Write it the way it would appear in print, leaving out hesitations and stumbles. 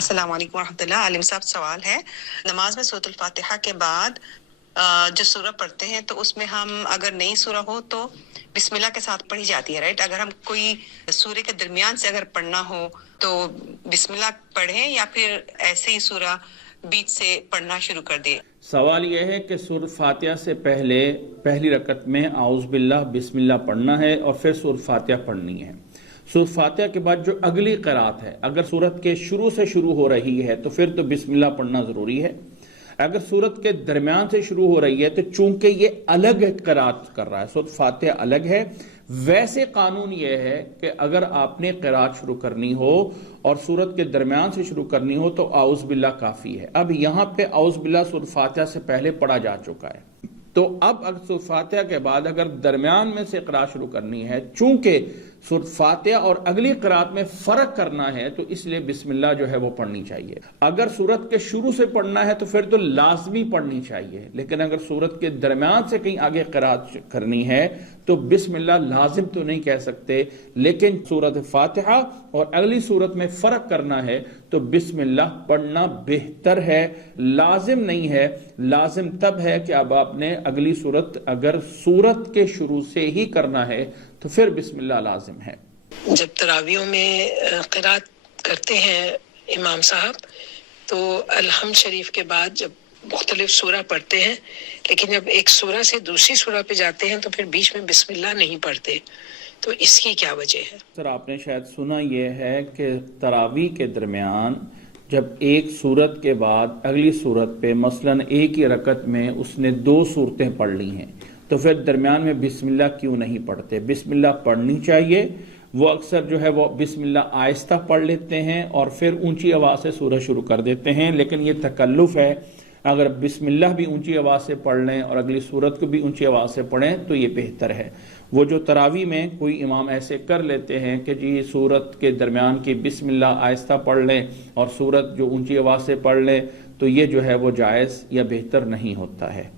السلام علیکم ورحمۃ اللہ۔ عالم صاحب سوال ہے، نماز میں سورۃ الفاتحہ کے بعد جو سورہ پڑھتے ہیں تو اس میں ہم اگر نئی سورہ ہو تو بسم اللہ کے ساتھ پڑھی جاتی ہے رائٹ؟ اگر ہم کوئی سورہ کے درمیان سے اگر پڑھنا ہو تو بسم اللہ پڑھیں یا پھر ایسے ہی سورہ بیچ سے پڑھنا شروع کر دیں؟ سوال یہ ہے کہ سورۃ فاتحہ سے پہلے پہلی رکعت میں اعوذ باللہ بسم اللہ پڑھنا ہے اور پھر سورۃ فاتحہ پڑھنی ہے۔ سورۃ فاتحہ کے بعد جو اگلی قرات ہے اگر سورت کے شروع سے شروع ہو رہی ہے تو پھر تو بسم اللہ پڑھنا ضروری ہے۔ اگر سورت کے درمیان سے شروع ہو رہی ہے تو چونکہ یہ الگ قرات کر رہا ہے، سورۃ فاتحہ الگ ہے، ویسے قانون یہ ہے کہ اگر آپ نے قرات شروع کرنی ہو اور سورت کے درمیان سے شروع کرنی ہو تو اعوذ باللہ کافی ہے۔ اب یہاں پہ اعوذ باللہ سورۃ فاتحہ سے پہلے پڑھا جا چکا ہے، تو اب سورۃ فاتحہ کے بعد اگر درمیان میں سے قرات شروع کرنی ہے، چونکہ سورۃ فاتحہ اور اگلی قرات میں فرق کرنا ہے تو اس لیے بسم اللہ جو ہے وہ پڑھنی چاہیے۔ اگر سورت کے شروع سے پڑھنا ہے تو پھر تو لازمی پڑھنی چاہیے، لیکن اگر سورت کے درمیان سے کہیں آگے قرات کرنی ہے تو بسم اللہ لازم تو نہیں کہہ سکتے، لیکن سورۃ فاتحہ اور اگلی سورت میں فرق کرنا ہے تو بسم اللہ پڑھنا بہتر ہے، لازم نہیں ہے۔ لازم تب ہے کہ اب آپ نے اگلی سورت اگر سورت کے شروع سے ہی کرنا ہے تو پھر بسم اللہ لازم ہے۔ جب تراویحوں میں قرات کرتے ہیں امام صاحب تو الحمد شریف کے بعد جب مختلف سورہ پڑھتے ہیں، لیکن جب ایک سورہ سے دوسری سورہ پہ جاتے ہیں تو پھر بیچ میں بسم اللہ نہیں پڑھتے، تو اس کی کیا وجہ ہے؟ سر آپ نے شاید سنا یہ ہے کہ تراویح کے درمیان جب ایک سورت کے بعد اگلی سورت پہ مثلاً ایک ہی رکعت میں اس نے 2 سورتیں پڑھ لی ہیں تو پھر درمیان میں بسم اللہ کیوں نہیں پڑھتے؟ بسم اللہ پڑھنی چاہیے۔ وہ اکثر جو ہے وہ بسم اللہ آہستہ پڑھ لیتے ہیں اور پھر اونچی آواز سے سورہ شروع کر دیتے ہیں، لیکن یہ تکلف ہے۔ اگر بسم اللہ بھی اونچی آواز سے پڑھ لیں اور اگلی سورت کو بھی اونچی آواز سے پڑھیں تو یہ بہتر ہے۔ وہ جو تراویح میں کوئی امام ایسے کر لیتے ہیں کہ جی سورت کے درمیان کی بسم اللہ آہستہ پڑھ لیں اور سورت جو اونچی آواز سے پڑھ لیں، تو یہ جو ہے وہ جائز یا بہتر نہیں ہوتا ہے۔